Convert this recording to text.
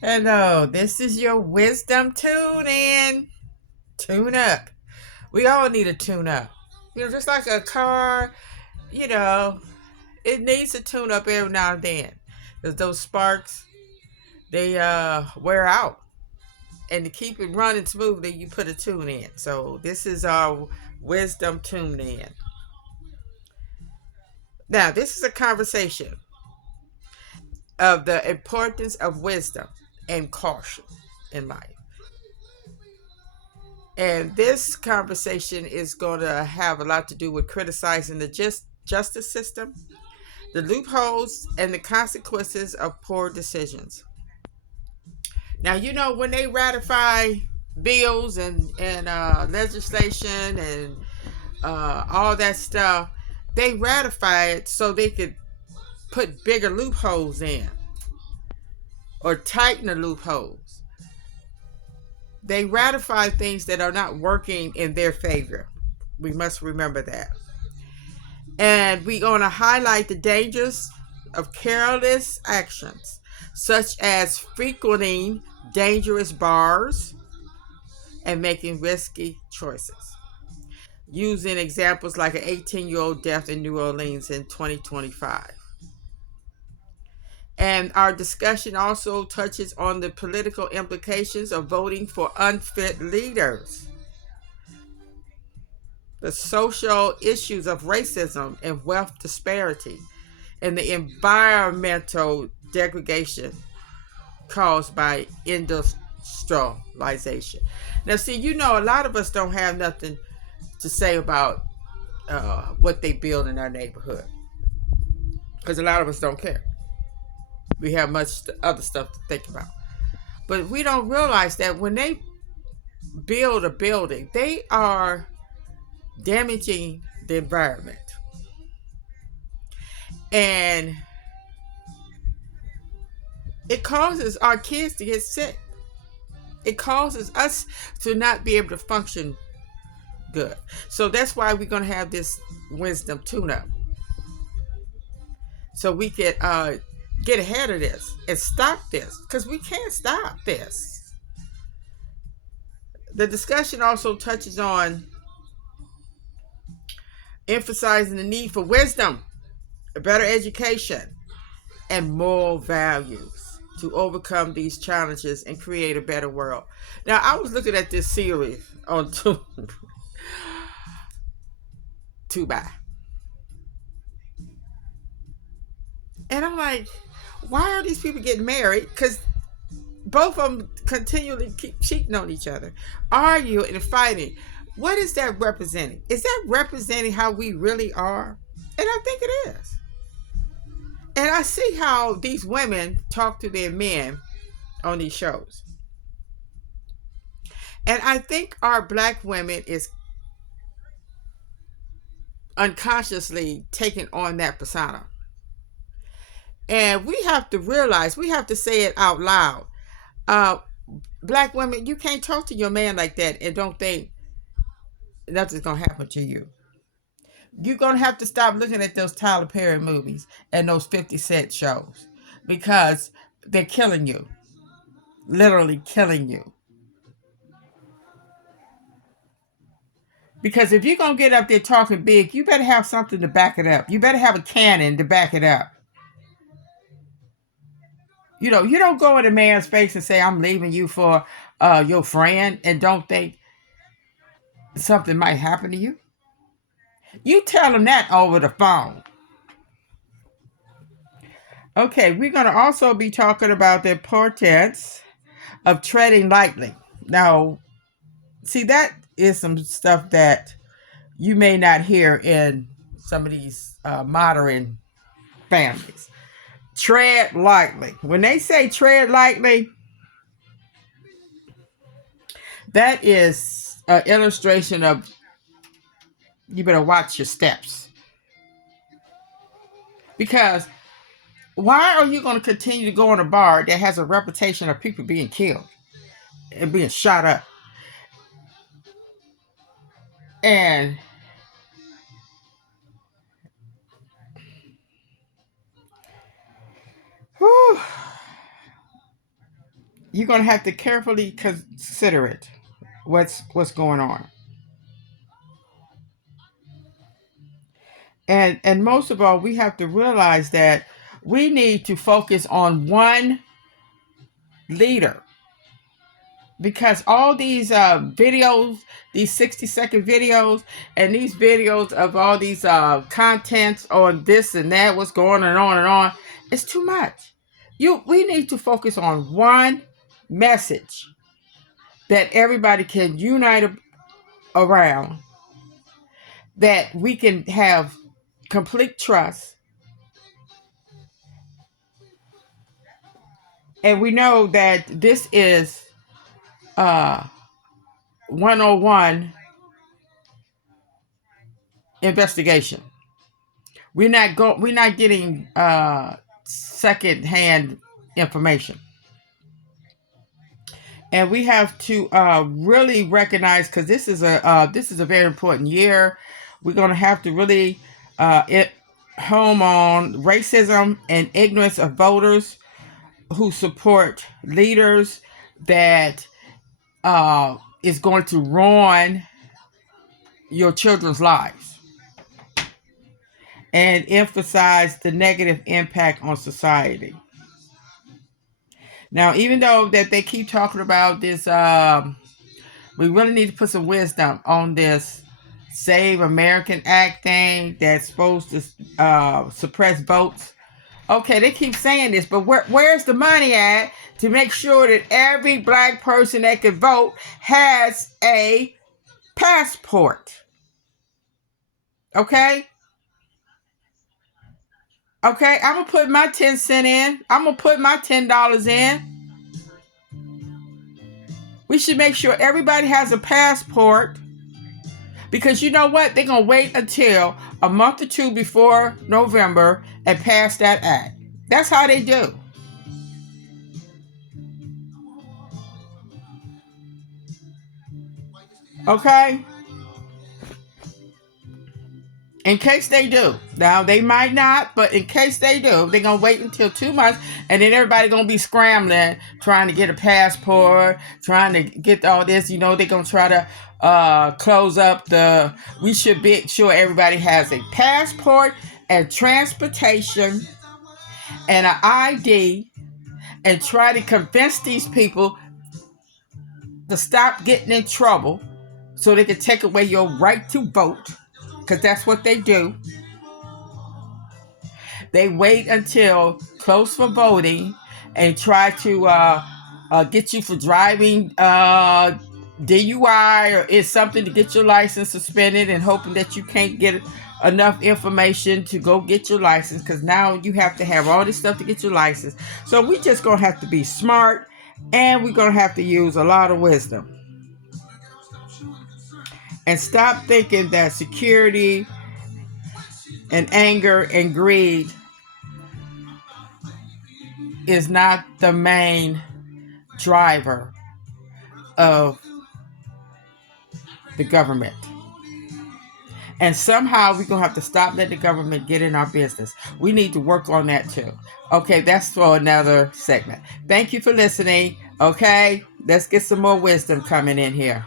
Hello, this is your wisdom tune in. Tune up. We all need a tune up. Just like a car, you know, it needs a tune up every now and then. Because those sparks, they wear out. And to keep it running smoothly, you put a tune in. So this is our wisdom tune in. Now, this is a conversation of the importance of wisdom and caution in life. And this conversation is going to have a lot to do with criticizing the justice system, the loopholes, and the consequences of poor decisions. Now, when they ratify bills and legislation and all that stuff, they ratify it so they could put bigger loopholes in or tighten the loopholes. They ratify things that are not working in their favor. We must remember that. And we're going to highlight the dangers of careless actions, such as frequenting dangerous bars and making risky choices. Using examples like an 18-year-old death in New Orleans in 2025. And our discussion also touches on the political implications of voting for unfit leaders, the social issues of racism and wealth disparity, and the environmental degradation caused by industrialization. Now, see, a lot of us don't have nothing to say about what they build in our neighborhood because a lot of us don't care. We have much other stuff to think about. But we don't realize that when they build a building, they are damaging the environment. And it causes our kids to get sick. It causes us to not be able to function good. So that's why we're going to have this wisdom tune up. So we can get ahead of this and stop this because we can't stop this. The discussion also touches on emphasizing the need for wisdom, a better education, and moral values to overcome these challenges and create a better world. Now, I was looking at this series on Tubi, and I'm like, why are these people getting married? Because both of them continually keep cheating on each other, arguing and fighting. What is that representing? Is that representing how we really are? And I think it is. And I see how these women talk to their men on these shows. And I think our black women is unconsciously taking on that persona. And we have to realize, we have to say it out loud. Uh, Black women, you can't talk to your man like that and don't think nothing's going to happen to you. You're going to have to stop looking at those Tyler Perry movies and those 50 Cent shows because they're killing you. Literally killing you. Because if you're going to get up there talking big, you better have something to back it up. You better have a cannon to back it up. You don't go in a man's face and say, I'm leaving you for your friend and don't think something might happen to you. You tell them that over the phone. Okay, we're going to also be talking about the importance of treading lightly. Now, see, that is some stuff that you may not hear in some of these modern families. Tread lightly. When they say tread lightly, that is an illustration of you better watch your steps. Because why are you going to continue to go in a bar that has a reputation of people being killed and being shot up? And whew, you're going to have to carefully consider it, what's going on. And most of all, we have to realize that we need to focus on one leader, because all these videos, these 60-second videos, and these videos of all these contents on this and that, what's going on and on, it's too much. We need to focus on one message that everybody can unite around, that we can have complete trust. And we know that this is 101 investigation. We're not getting second-hand information. And we have to really recognize, because this is a very important year. We're going to have to really home on racism and ignorance of voters who support leaders that is going to ruin your children's lives, and emphasize the negative impact on society. Now, even though that they keep talking about this, we really need to put some wisdom on this Save American Act thing that's supposed to suppress votes. Okay, they keep saying this, but where's the money at to make sure that every black person that can vote has a passport? Okay? Okay, I'm going to put my 10 cents in. I'm going to put my $10 in. We should make sure everybody has a passport, because you know what? They're going to wait until a month or two before November and pass that act. That's how they do. Okay? In case they do. Now, they might not, but in case they do, they're going to wait until 2 months, and then everybody's going to be scrambling, trying to get a passport, trying to get all this. You know, they're going to try to close up we should be sure everybody has a passport and transportation and an ID, and try to convince these people to stop getting in trouble so they can take away your right to vote, because that's what they do. They wait until close for voting and try to get you for driving DUI or is something to get your license suspended, and hoping that you can't get enough information to go get your license, because now you have to have all this stuff to get your license. So we just going to have to be smart, and we're going to have to use a lot of wisdom. And stop thinking that security and anger and greed is not the main driver of the government. And somehow we're going to have to stop letting the government get in our business. We need to work on that too. Okay, that's for another segment. Thank you for listening. Okay, let's get some more wisdom coming in here.